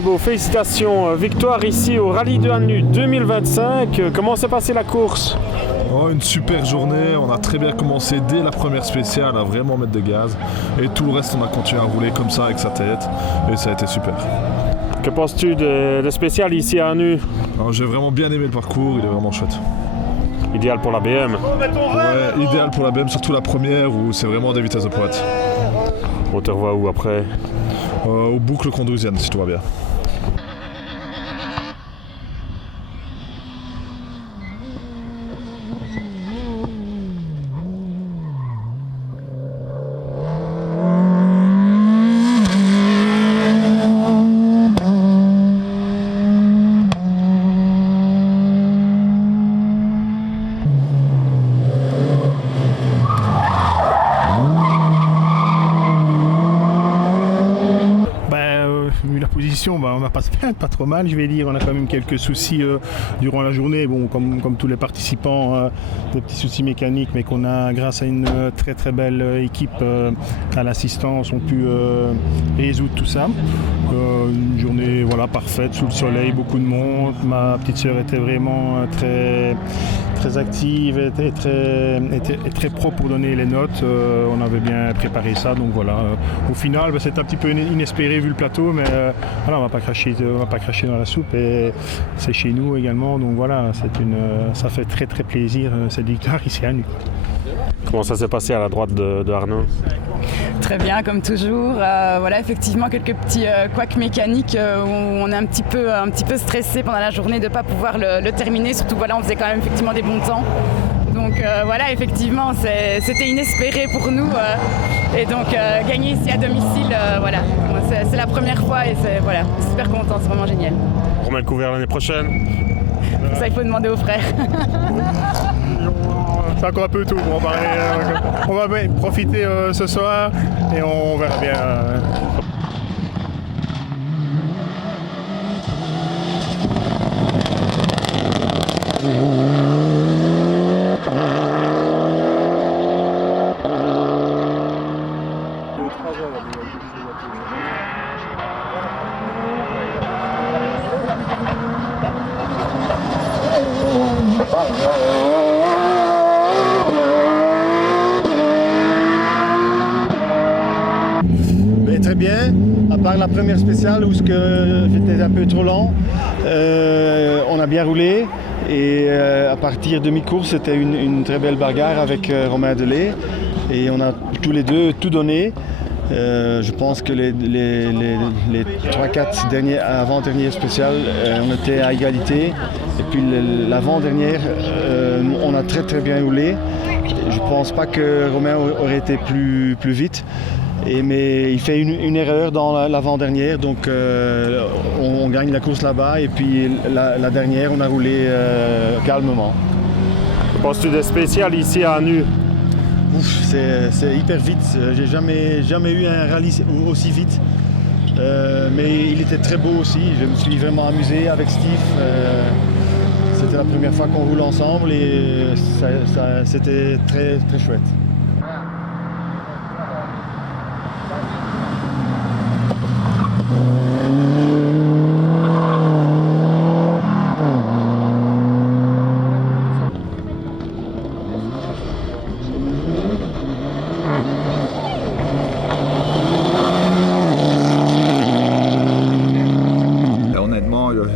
Thibaut, félicitations, victoire ici au Rallye de Hannu 2025. Comment s'est passée la course? Une super journée, on a très bien commencé dès la première spéciale à vraiment mettre de gaz et tout le reste on a continué à rouler comme ça avec sa tête et ça a été super. Que penses-tu de spécial ici à Hannu? J'ai vraiment bien aimé le parcours, il est vraiment chouette. Idéal pour la BM. Ouais, idéal pour la BM, surtout la première où c'est vraiment des vitesses de pointe. On te revoit où après? Aux boucles condouziennes si tout va bien. La position, on n'a pas se plaindre, pas trop mal, je vais dire. On a quand même quelques soucis durant la journée, bon, comme tous les participants, des petits soucis mécaniques, mais qu'on a, grâce à une très très belle équipe à l'assistance, ont pu résoudre tout ça. Une journée parfaite, sous le soleil, beaucoup de monde. Ma petite sœur était vraiment très active, était très propre pour donner les notes. On avait bien préparé ça, donc voilà. Au final, c'est un petit peu inespéré vu le plateau, mais on va pas cracher dans la soupe et c'est chez nous également, donc voilà, ça fait très très plaisir cette victoire ici à Hannu. Comment ça s'est passé à la droite de Arnaud? Très bien, comme toujours. Effectivement, quelques petits couacs mécaniques où on est un petit peu stressé pendant la journée de ne pas pouvoir le terminer. Surtout, on faisait quand même effectivement des bons temps. Donc effectivement, c'était inespéré pour nous. Et donc, gagner ici à domicile, c'est la première fois et c'est super content, c'est vraiment génial. Romain le couvert l'année prochaine? Ça, il faut demander aux frères. C'est encore un peu tôt pour en parler. On va profiter ce soir et on verra bien. Très bien, à part la première spéciale où j'étais un peu trop lent, on a bien roulé et à partir de mi-course c'était une très belle bagarre avec Romain Delay et on a tous les deux tout donné. Je pense que les 3-4 avant-dernières spéciales, on était à égalité et puis l'avant-dernière, on a très très bien roulé. Je ne pense pas que Romain aurait été plus vite. Mais il fait une erreur dans l'avant-dernière, donc on gagne la course là-bas et puis la dernière on a roulé calmement. Que penses-tu des spéciales ici à Hannu? C'est hyper vite, j'ai jamais eu un rallye aussi vite, mais il était très beau aussi, je me suis vraiment amusé avec Steve. C'était la première fois qu'on roule ensemble et c'était très très chouette.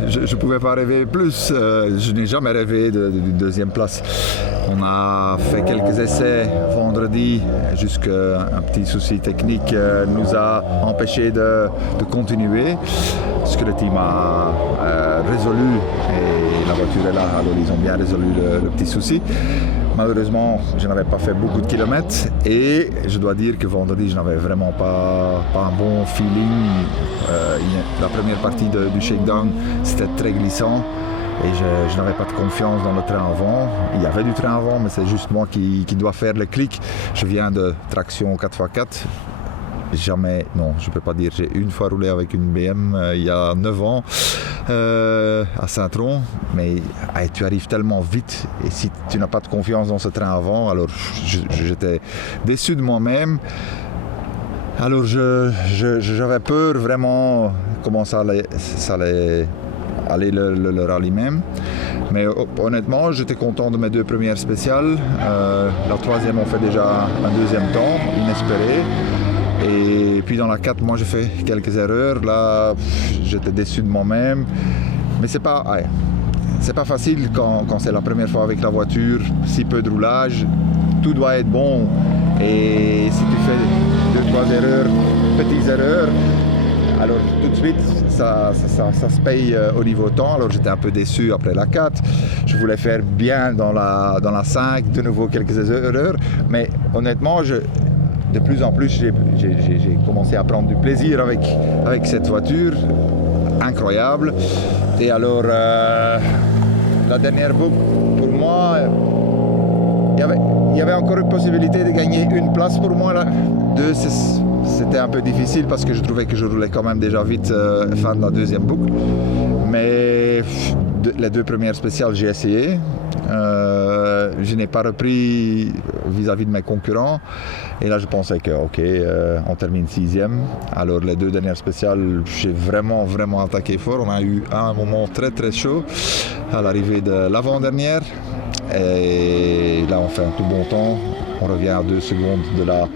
Je ne pouvais pas rêver plus, je n'ai jamais rêvé d'une deuxième place. On a fait quelques essais vendredi, jusqu'à un petit souci technique nous a empêché de continuer. Ce que le team a résolu et la voiture est là, alors ils ont bien résolu le petit souci. Malheureusement, je n'avais pas fait beaucoup de kilomètres et je dois dire que vendredi, je n'avais vraiment pas un bon feeling. La première partie du shakedown, c'était très glissant et je n'avais pas de confiance dans le train avant. Il y avait du train avant, mais c'est juste moi qui dois faire le clic. Je viens de traction 4x4. Jamais, non, je ne peux pas dire. J'ai une fois roulé avec une BM il y a 9 ans à Saint-Tron, mais tu arrives tellement vite et si tu n'as pas de confiance dans ce train avant, alors j'étais déçu de moi-même. Alors j'avais peur vraiment comment ça allait aller le rallye même. Mais honnêtement, j'étais content de mes 2 premières spéciales. La troisième, on fait déjà un deuxième temps, inespéré. Et puis dans la 4, moi j'ai fait quelques erreurs. Là, j'étais déçu de moi-même. Mais c'est pas facile quand c'est la première fois avec la voiture, si peu de roulage. Tout doit être bon. Et si tu fais 2-3 erreurs, petites erreurs, alors tout de suite ça se paye au niveau temps. Alors j'étais un peu déçu après la 4. Je voulais faire bien dans la 5, de nouveau quelques erreurs. Mais honnêtement, de plus en plus, j'ai commencé à prendre du plaisir avec cette voiture. Incroyable. Et alors, la dernière boucle, pour moi, il y avait encore une possibilité de gagner une place pour moi. Là. 2, c'était un peu difficile parce que je trouvais que je roulais quand même déjà vite fin de la deuxième boucle. Mais les 2 premières spéciales, j'ai essayé. Je n'ai pas repris vis-à-vis de mes concurrents. Et là, je pensais que, on termine 6e. Alors, les 2 dernières spéciales, j'ai vraiment attaqué fort. On a eu un moment très très chaud à l'arrivée de l'avant-dernière. Et là, on fait un tout bon temps. On revient à 2 secondes de la,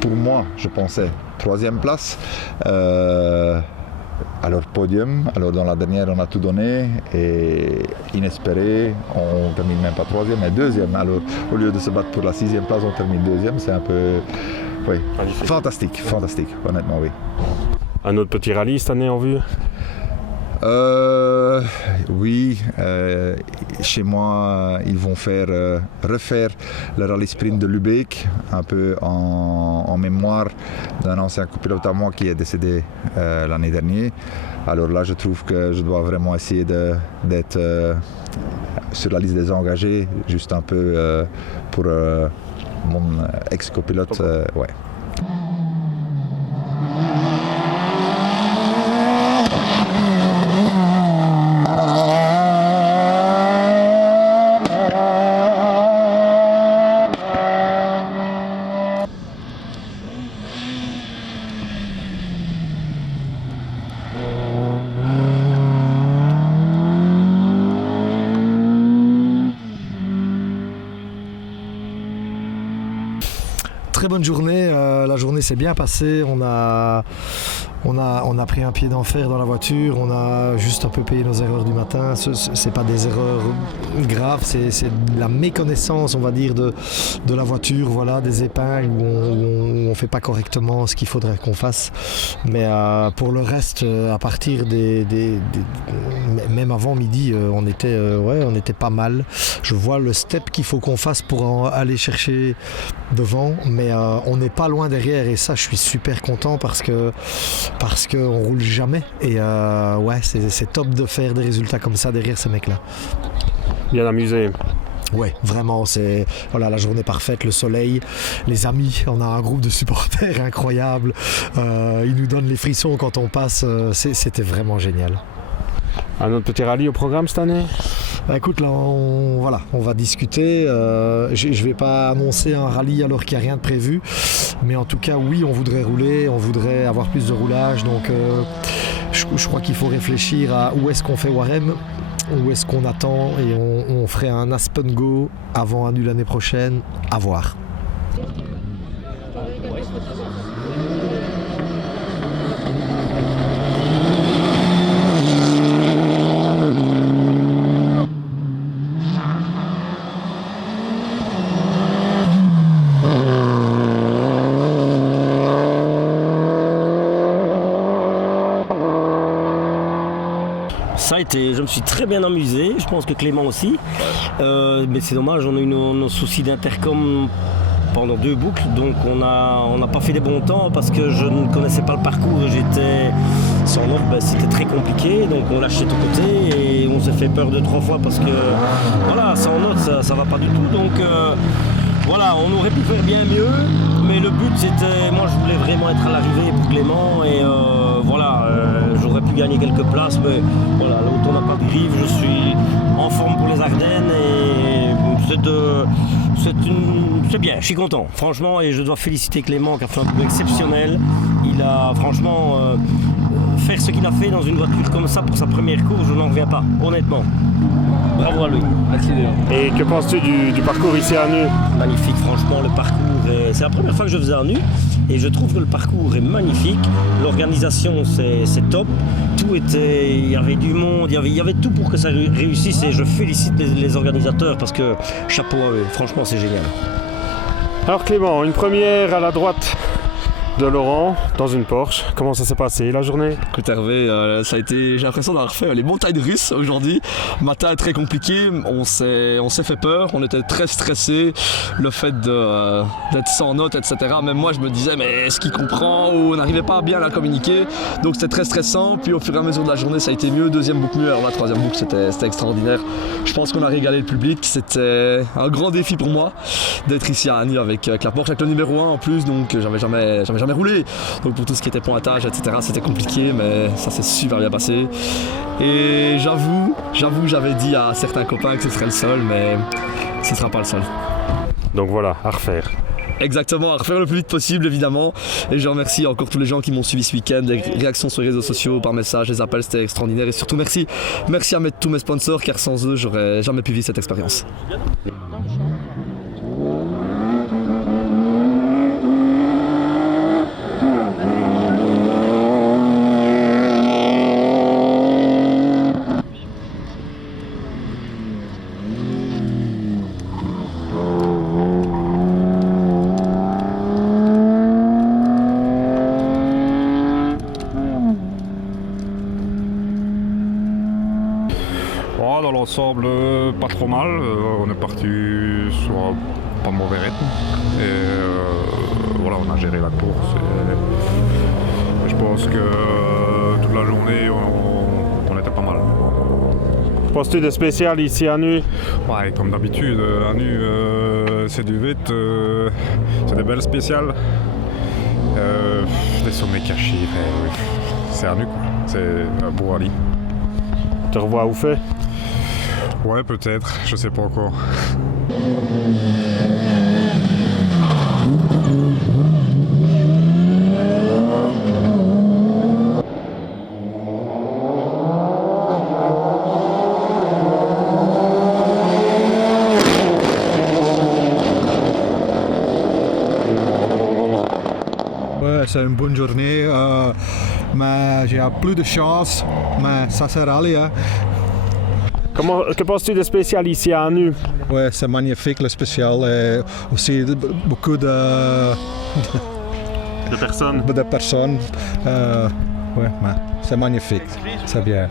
pour moi, je pensais, 3e place. Alors podium, alors dans la dernière on a tout donné et inespéré, on termine même pas 3e mais 2e. Alors au lieu de se battre pour la 6e place, on termine 2e, c'est un peu fantastique, honnêtement oui. Un autre petit rallye cette année en vue? Oui, chez moi ils vont refaire le rallye sprint de Lübeck, un peu en mémoire d'un ancien copilote à moi qui est décédé l'année dernière. Alors là je trouve que je dois vraiment essayer d'être sur la liste des engagés, juste un peu pour mon ex-copilote. Ouais. Très bonne journée, la journée s'est bien passée, on a pris un pied d'enfer dans la voiture, on a juste un peu payé nos erreurs du matin. C'est pas des erreurs graves, c'est de la méconnaissance, on va dire, de la voiture, voilà, des épingles où on fait pas correctement ce qu'il faudrait qu'on fasse. Mais pour le reste, à partir même avant midi, on était pas mal. Je vois le step qu'il faut qu'on fasse pour aller chercher devant, mais on n'est pas loin derrière et ça, je suis super content parce qu'on roule jamais et c'est top de faire des résultats comme ça derrière ces mecs-là. Bien amusé. Ouais, vraiment, c'est la journée parfaite, le soleil, les amis, on a un groupe de supporters incroyable, ils nous donnent les frissons quand on passe, c'était vraiment génial. Un autre petit rallye au programme cette année? Écoute, là, on va discuter. Je vais pas annoncer un rallye alors qu'il n'y a rien de prévu. Mais en tout cas, oui, on voudrait rouler, on voudrait avoir plus de roulage. Donc, je crois qu'il faut réfléchir à où est-ce qu'on fait Warem, où est-ce qu'on attend. Et on ferait un Aspen Go avant un nul l'année prochaine. À voir. Je me suis très bien amusé, je pense que Clément aussi, mais c'est dommage, on a eu nos soucis d'intercom pendant 2 boucles, donc on n'a pas fait des bons temps parce que je ne connaissais pas le parcours, j'étais sans note, c'était très compliqué, donc on lâchait de côté et on s'est fait peur 2-3 fois parce que sans note ça va pas du tout, donc on aurait pu faire bien mieux, mais le but c'était, moi je voulais vraiment être à l'arrivée pour Clément et j'aurais pu gagner quelques places, mais l'autre on n'a pas de griffe, je suis en forme pour les Ardennes et c'est bien, je suis content, franchement, et je dois féliciter Clément qui a fait un boulot exceptionnel. Il a franchement faire ce qu'il a fait dans une voiture comme ça pour sa première course, je n'en reviens pas, honnêtement. Bravo à lui. Merci Léo. Et que penses-tu du parcours ici à Nu? Magnifique, franchement, le parcours, c'est la première fois que je faisais un Nu et je trouve que le parcours est magnifique. L'organisation, c'est top. Tout était, il y avait du monde, il y avait tout pour que ça réussisse et je félicite les organisateurs parce que chapeau à eux, franchement, c'est génial. Alors Clément, une première à la droite de Laurent dans une Porsche. Comment ça s'est passé la journée? Écoute Hervé, ça a été, j'ai l'impression d'avoir fait les montagnes russes aujourd'hui. Le matin est très compliqué, on s'est fait peur, on était très stressés. Le fait d'être sans notes, etc. Même moi je me disais mais est-ce qu'il comprend ou on n'arrivait pas à bien la communiquer. Donc c'était très stressant. Puis au fur et à mesure de la journée ça a été mieux. Deuxième boucle mieux, alors la troisième boucle c'était extraordinaire. Je pense qu'on a régalé le public. C'était un grand défi pour moi d'être ici à Annie avec la Porsche, avec le numéro 1 en plus. Donc j'avais jamais roulé, donc pour tout ce qui était pointage, etc. c'était compliqué, mais ça s'est super bien passé. Et j'avoue, j'avais dit à certains copains que ce serait le seul, mais ce ne sera pas le seul. Donc voilà, à refaire. Exactement, à refaire le plus vite possible évidemment. Et je remercie encore tous les gens qui m'ont suivi ce week-end, les réactions sur les réseaux sociaux, par message, les appels, c'était extraordinaire. Et surtout merci à tous mes sponsors, car sans eux, j'aurais jamais pu vivre cette expérience. Dans l'ensemble, pas trop mal. On est parti sur un pas mauvais rythme. Et voilà, on a géré la course. Et je pense que toute la journée, on était pas mal. Penses-tu de spécial ici à Nu? Ouais, comme d'habitude, à Nu, c'est du vite, c'est des belles spéciales. Des sommets cachés, c'est à Nu, quoi. C'est un beau rallye. Tu revois où fait? Ouais, peut-être, je sais pas encore. Ouais, c'est une bonne journée, mais j'ai plus de chance, mais ça c'est rallye. Hein. Que penses-tu de spécial ici à Nu? Ouais, c'est magnifique le spécial et aussi beaucoup de personnes. Ouais, mais c'est magnifique, c'est bien.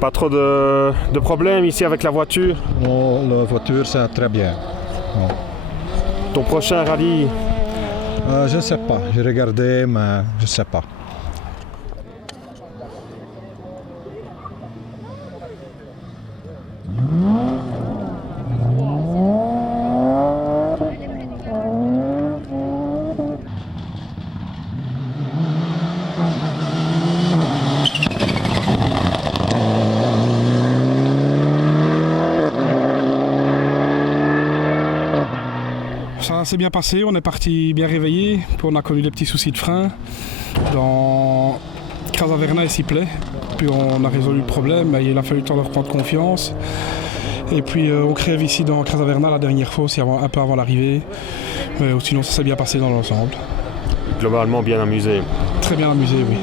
Pas trop de problèmes ici avec la voiture? Non, la voiture c'est très bien. Non. Ton prochain rallye? Je ne sais pas, j'ai regardé mais je ne sais pas. Ça s'est bien passé, on est parti bien réveillé, puis on a connu des petits soucis de frein dans Crasaverna et Sipley, puis on a résolu le problème, il a fallu le temps de reprendre confiance. Et puis on crève ici dans Crasaverna la dernière fois, aussi un peu avant l'arrivée, mais sinon ça s'est bien passé dans l'ensemble. Globalement bien amusé? Très bien amusé, oui.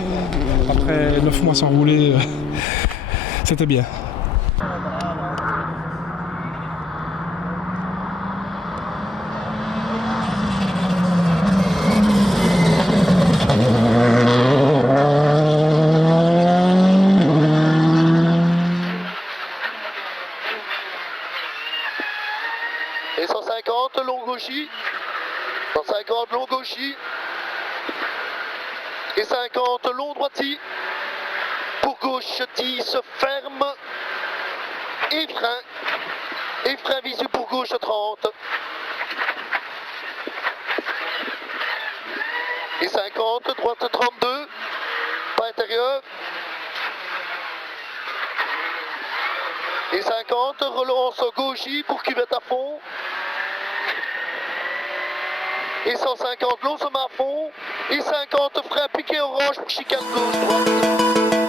Après 9 mois sans rouler, c'était bien. Et 150 long gauchis, 150 long gauchis et 50 long droiti. Pour gauche 10 ferme et frein visu pour gauche 30 et 50 droite 32 pas intérieur et 50 relance gauchis pour cuvette à fond et 150 long somme à fond et 50 frein piqué orange pour chicane gauche droite.